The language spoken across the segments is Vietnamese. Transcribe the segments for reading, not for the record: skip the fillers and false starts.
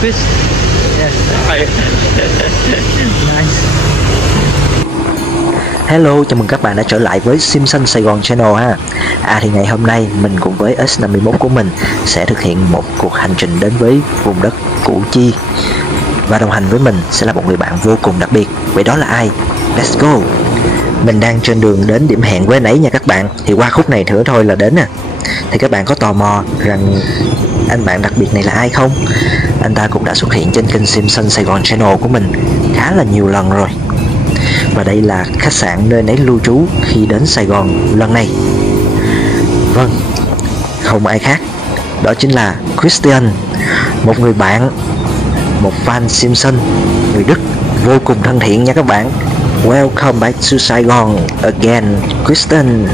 Chris. Yes. Hi. Nice. Hello, chào mừng các bạn đã trở lại với Simpson Sài Gòn Channel ha. Thì ngày hôm nay mình cùng với S51 của mình sẽ thực hiện một cuộc hành trình đến với vùng đất Củ Chi. Và đồng hành với mình sẽ là một người bạn vô cùng đặc biệt. Vậy đó là ai? Let's go. Mình đang trên đường đến điểm hẹn với anh ấy nha các bạn. Thì qua khúc này nữa thôi là đến nè. Thì các bạn có tò mò rằng anh bạn đặc biệt này là ai không? Anh ta cũng đã xuất hiện trên kênh Simpson Sài Gòn Channel của mình khá là nhiều lần rồi. Và đây là khách sạn nơi nấy lưu trú khi đến Sài Gòn lần này. Vâng, không ai khác, đó chính là Christian, một người bạn, một fan Simpson, người Đức vô cùng thân thiện nha các bạn. Welcome back to Sài Gòn again, Christian.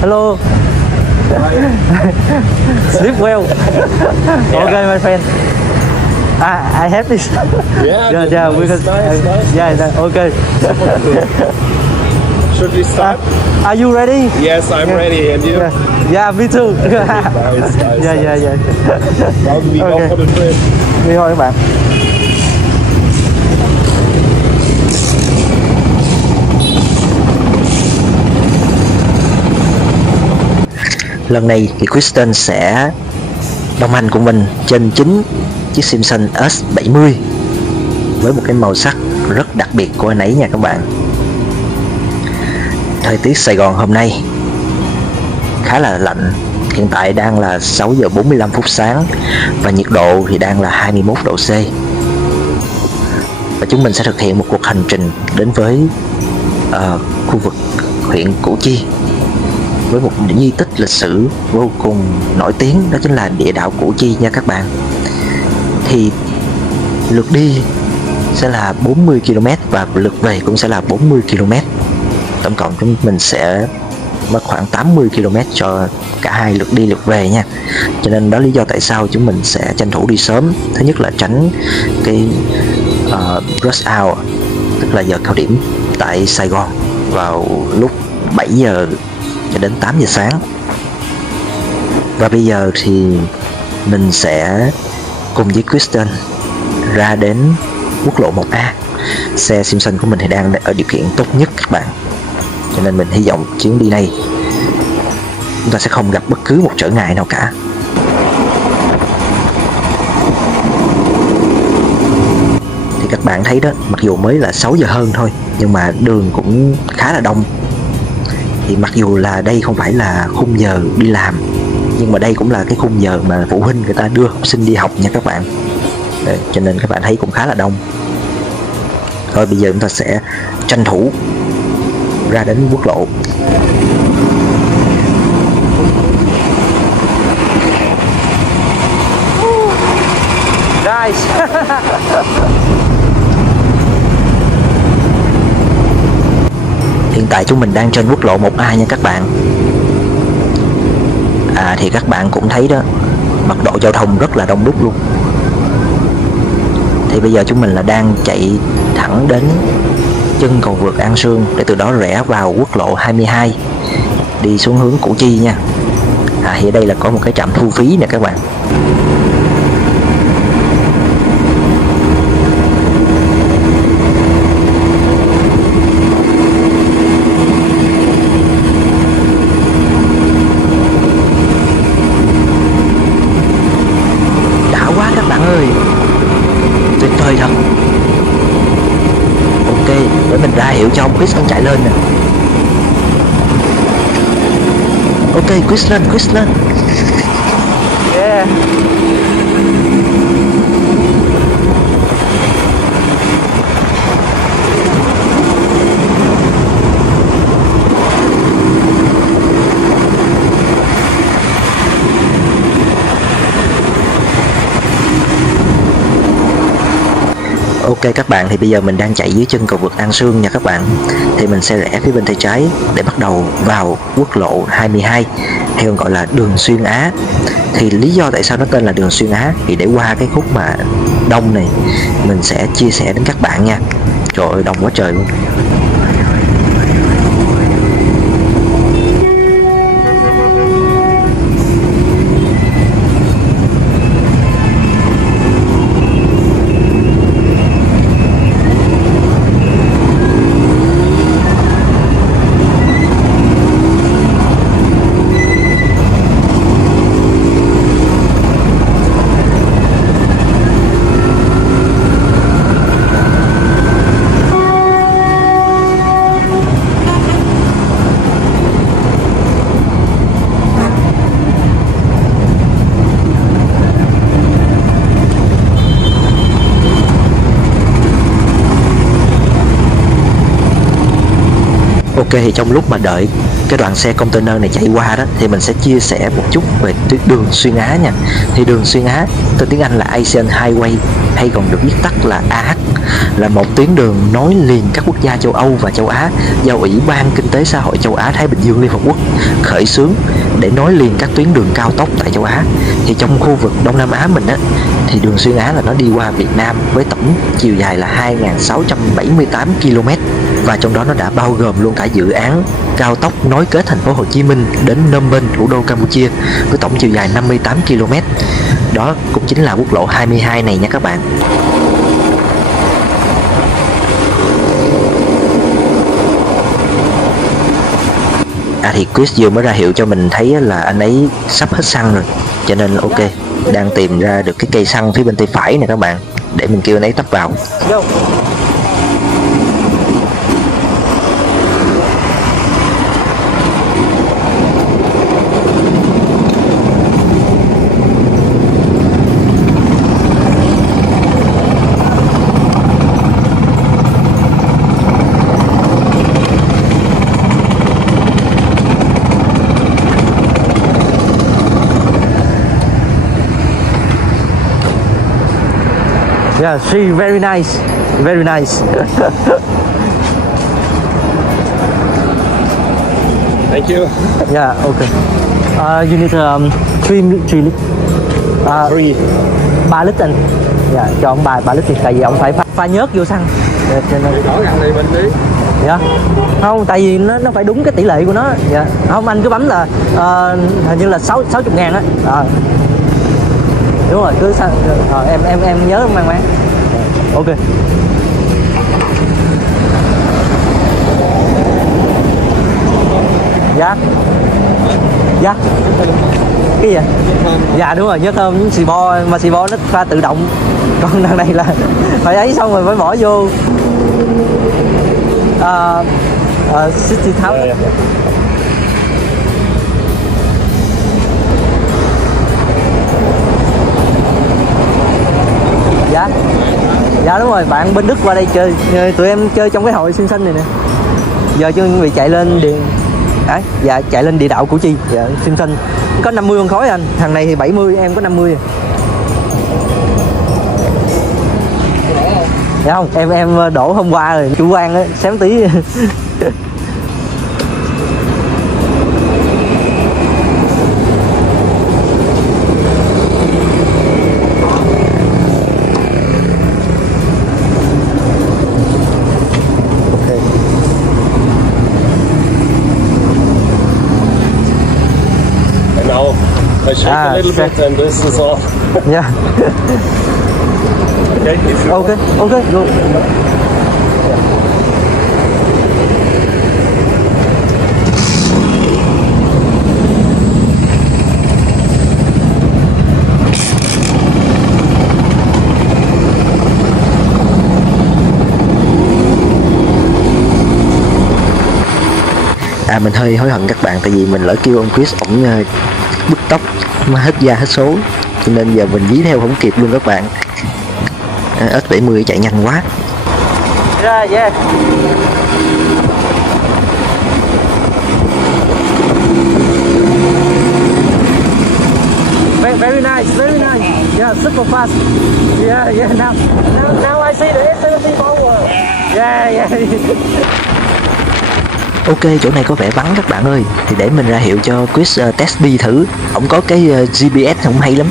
Hello. Sleep well. Okay, my friend. I have this. Yeah, because nice. yeah, okay. Should we start? Are you ready? Yes, I'm ready. And you? Yeah, me too. Nice, nice. Yeah. Now we go Okay. for the trip. Đi thôi các bạn. Lần này thì Christian sẽ đồng hành cùng mình trên chính chiếc Simpson S70 với một cái màu sắc rất đặc biệt của anh ấy nha các bạn. Thời tiết Sài Gòn hôm nay khá là lạnh. Hiện tại đang là 6 giờ 45 phút sáng và nhiệt độ thì đang là 21 độ C. Và chúng mình sẽ thực hiện một cuộc hành trình đến với khu vực huyện Củ Chi với một di tích lịch sử vô cùng nổi tiếng, đó chính là địa đạo Củ Chi nha các bạn. Thì lượt đi sẽ là 40 km và lượt về cũng sẽ là 40 km. Tổng cộng chúng mình sẽ mất khoảng 80 km cho cả hai lượt đi lượt về nha. Cho nên đó lý do tại sao chúng mình sẽ tranh thủ đi sớm. Thứ nhất là tránh cái rush hour, tức là giờ cao điểm tại Sài Gòn vào lúc 7 giờ cho đến 8 giờ sáng. Và bây giờ thì mình sẽ cùng với Christian ra đến quốc lộ 1A. Xe Simpson của mình thì đang ở điều kiện tốt nhất các bạn. Cho nên mình hy vọng chuyến đi này chúng ta sẽ không gặp bất cứ một trở ngại nào cả. Thì các bạn thấy đó, mặc dù mới là 6 giờ hơn thôi nhưng mà đường cũng khá là đông. Thì mặc dù là đây không phải là khung giờ đi làm, nhưng mà đây cũng là cái khung giờ mà phụ huynh người ta đưa học sinh đi học nha các bạn. Đấy, cho nên các bạn thấy cũng khá là đông. Thôi bây giờ chúng ta sẽ tranh thủ ra đến quốc lộ. Guys. Hiện tại chúng mình đang trên quốc lộ 1A nha các bạn. Thì các bạn cũng thấy đó, mật độ giao thông rất là đông đúc luôn. Thì bây giờ chúng mình là đang chạy thẳng đến chân cầu vượt An Sương để từ đó rẽ vào quốc lộ 22 đi xuống hướng Củ Chi nha. Thì ở đây là có một cái trạm thu phí nè các bạn. Đã quá các bạn ơi, tuyệt vời thật. Ok, để mình ra hiệu cho ông Christian chạy lên nè. Ok, Christian. Yeah. Ok các bạn, thì bây giờ mình đang chạy dưới chân cầu vượt An Sương nha các bạn. Thì mình sẽ rẽ phía bên tay trái để bắt đầu vào quốc lộ 22, hay còn gọi là đường xuyên Á. Thì lý do tại sao nó tên là đường xuyên Á thì để qua cái khúc mà đông này mình sẽ chia sẻ đến các bạn nha. Trời ơi, đông quá trời luôn. thì trong lúc mà đợi cái đoàn xe container này chạy qua đó thì mình sẽ chia sẻ một chút về tuyến đường xuyên Á nha. Thì đường xuyên Á tên tiếng Anh là Asian Highway, hay còn được viết tắt là AH, là một tuyến đường nối liền các quốc gia châu Âu và châu Á do Ủy ban Kinh tế Xã hội châu Á Thái Bình Dương Liên Hợp Quốc khởi xướng để nối liền các tuyến đường cao tốc tại châu Á. Thì trong khu vực Đông Nam Á mình á, thì đường xuyên Á là nó đi qua Việt Nam với tổng chiều dài là 2.678 km, và trong đó nó đã bao gồm luôn cả dự án cao tốc nối kết thành phố Hồ Chí Minh đến Phnom Penh, thủ đô Campuchia, với tổng chiều dài 58 km. Đó cũng chính là quốc lộ 22 này nha các bạn. Thì Chris vừa mới ra hiệu cho mình thấy là anh ấy sắp hết xăng rồi, cho nên ok, đang tìm ra được cái cây xăng phía bên tay phải nè các bạn, để mình kêu anh ấy tấp vào. Go. Yeah, she very nice, very nice. Thank you. Yeah, okay. You need three lít. 3 lít anh. Dạ, cho ông 3 lít thì tại vì ông phải pha nhớt vô xăng. Đổ gần này mình đi. Dạ. Không, tại vì nó phải đúng cái tỷ lệ của nó. Dạ. Không, anh cứ bấm là hình như là 60 ngàn á. Đúng rồi, cứ em nhớ mang. Ok. Dạ. Dạ. Cái gì? Dạ đúng rồi, nhớ thơm với xì bo, mà xì bo nó pha tự động. Còn đằng này là phải ấy xong rồi phải bỏ vô. 60,000. Dạ. Dạ đúng rồi, bạn bên Đức qua đây chơi. Tụi em chơi trong cái hội xinh xinh này nè. Giờ chuẩn bị chạy lên dạ chạy lên địa đạo Củ Chi. Dạ xinh xinh. Có 50 con khối anh. Thằng này thì 70, em có 50. Dạ không, em đổ hôm qua rồi, chủ quan á, xém tí. I shake a little bit and this is all. Yeah. Okay, if you Okay, go. Mình hơi hối hận các bạn, tại vì mình lỡ kêu ông Chris ổng bứt tốc mà hết da hết số, cho nên giờ mình dí theo không kịp luôn các bạn. S70 chạy nhanh quá. Yeah. Very nice. Yeah, super fast. Yeah. Now I see the S70 power. Yeah. Ok, chỗ này có vẻ vắng các bạn ơi, thì để mình ra hiệu cho Chris test đi thử. Ổng có cái GPS không hay lắm.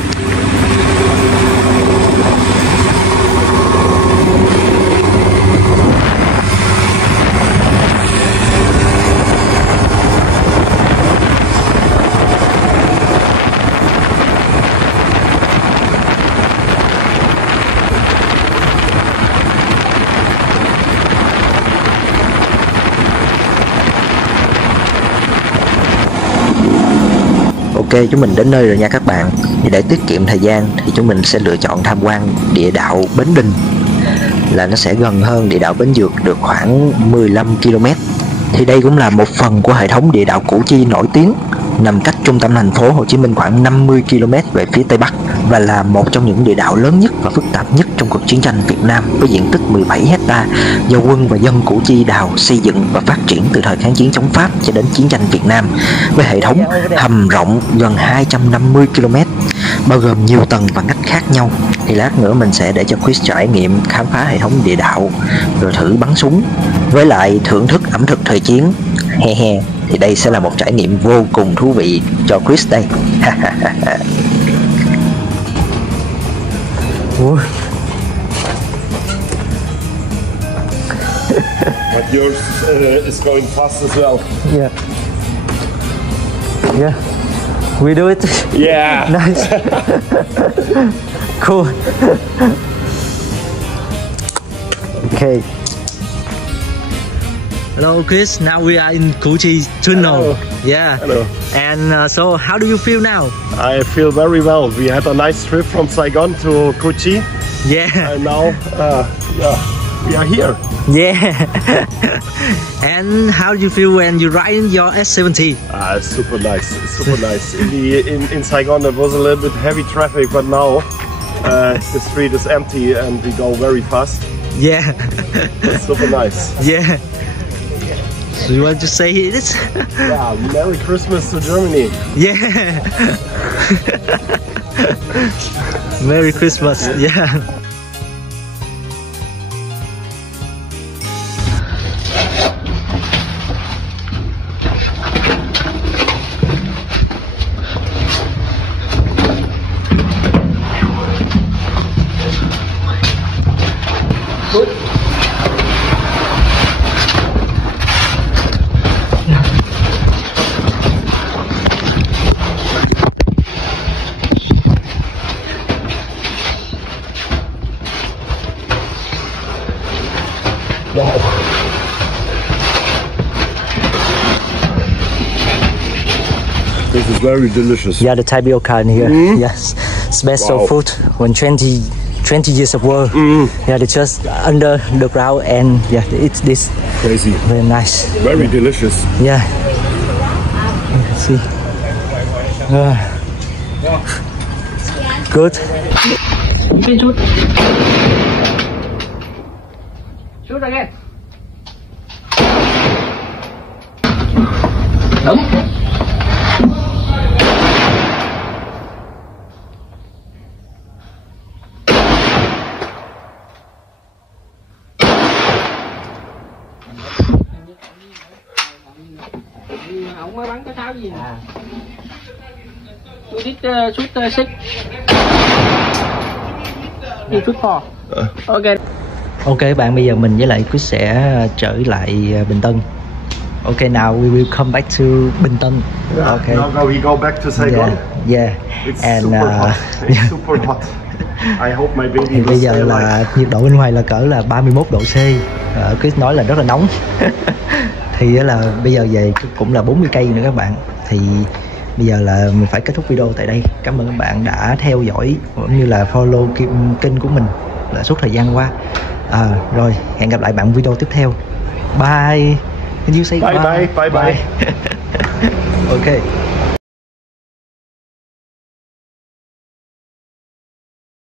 Ok, chúng mình đến nơi rồi nha các bạn. Thì để tiết kiệm thời gian thì chúng mình sẽ lựa chọn tham quan địa đạo Bến Đình, là nó sẽ gần hơn địa đạo Bến Dược được khoảng 15 km. thì đây cũng là một phần của hệ thống địa đạo Củ Chi nổi tiếng, nằm cách trung tâm thành phố Hồ Chí Minh khoảng 50 km về phía tây bắc và là một trong những địa đạo lớn nhất và phức tạp nhất trong cuộc chiến tranh Việt Nam, với diện tích 17 hecta do quân và dân Củ Chi đào, xây dựng và phát triển từ thời kháng chiến chống Pháp cho đến chiến tranh Việt Nam, với hệ thống hầm rộng gần 250 km, bao gồm nhiều tầng và ngách khác nhau. Thì lát nữa mình sẽ để cho Chris trải nghiệm khám phá hệ thống địa đạo, rồi thử bắn súng, với lại thưởng thức ẩm thực thời chiến. He he, thì đây sẽ là một trải nghiệm vô cùng thú vị cho Chris đây. But yours is going fast as well. Yeah. Yeah. We do it. Yeah. Nice. Cool. Okay. Hello, Chris. Now we are in Củ Chi Tunnel. Hello. Yeah. Hello. And so, how do you feel now? I feel very well. We had a nice trip from Saigon to Củ Chi, Yeah. and now, we are here. Yeah. And how do you feel when you ride your S70? Super nice, super nice. In Saigon it was a little bit heavy traffic, but now the street is empty and we go very fast. Yeah. Super nice. Yeah. So you want to say this? Yeah, Merry Christmas to Germany. Yeah. Merry Christmas. Yeah. This is very delicious. Yeah, the tapioca in here. Yes, special Wow. food when 20 years of war. Yeah, they just under the ground and yeah, they eat this. Crazy. Very nice. Very delicious. Yeah. You can see. Good. Shoot again. Không mới bắn cái tháo gì nè. Tôi thích shoot six. Đi shoot four. Ok. Ok các bạn, bây giờ mình với lại Chris sẽ trở lại Bình Tân. Ok, now we will come back to Bình Tân. Okay. Now we go back to Saigon. Yeah. It's And super hot. It's super hot. I hope my baby thì will bây giờ stay là alive. nhiệt độ bên ngoài là cỡ là 31 độ C. Chris nói là rất là nóng. Thì là bây giờ về cũng là 40 cây nữa các bạn. Thì bây giờ là mình phải kết thúc video tại đây. Cảm ơn các bạn đã theo dõi cũng như là follow kênh của mình là suốt thời gian qua. Rồi hẹn gặp lại bạn video tiếp theo. Bye. Can you say Bye bye bye bye. Okay.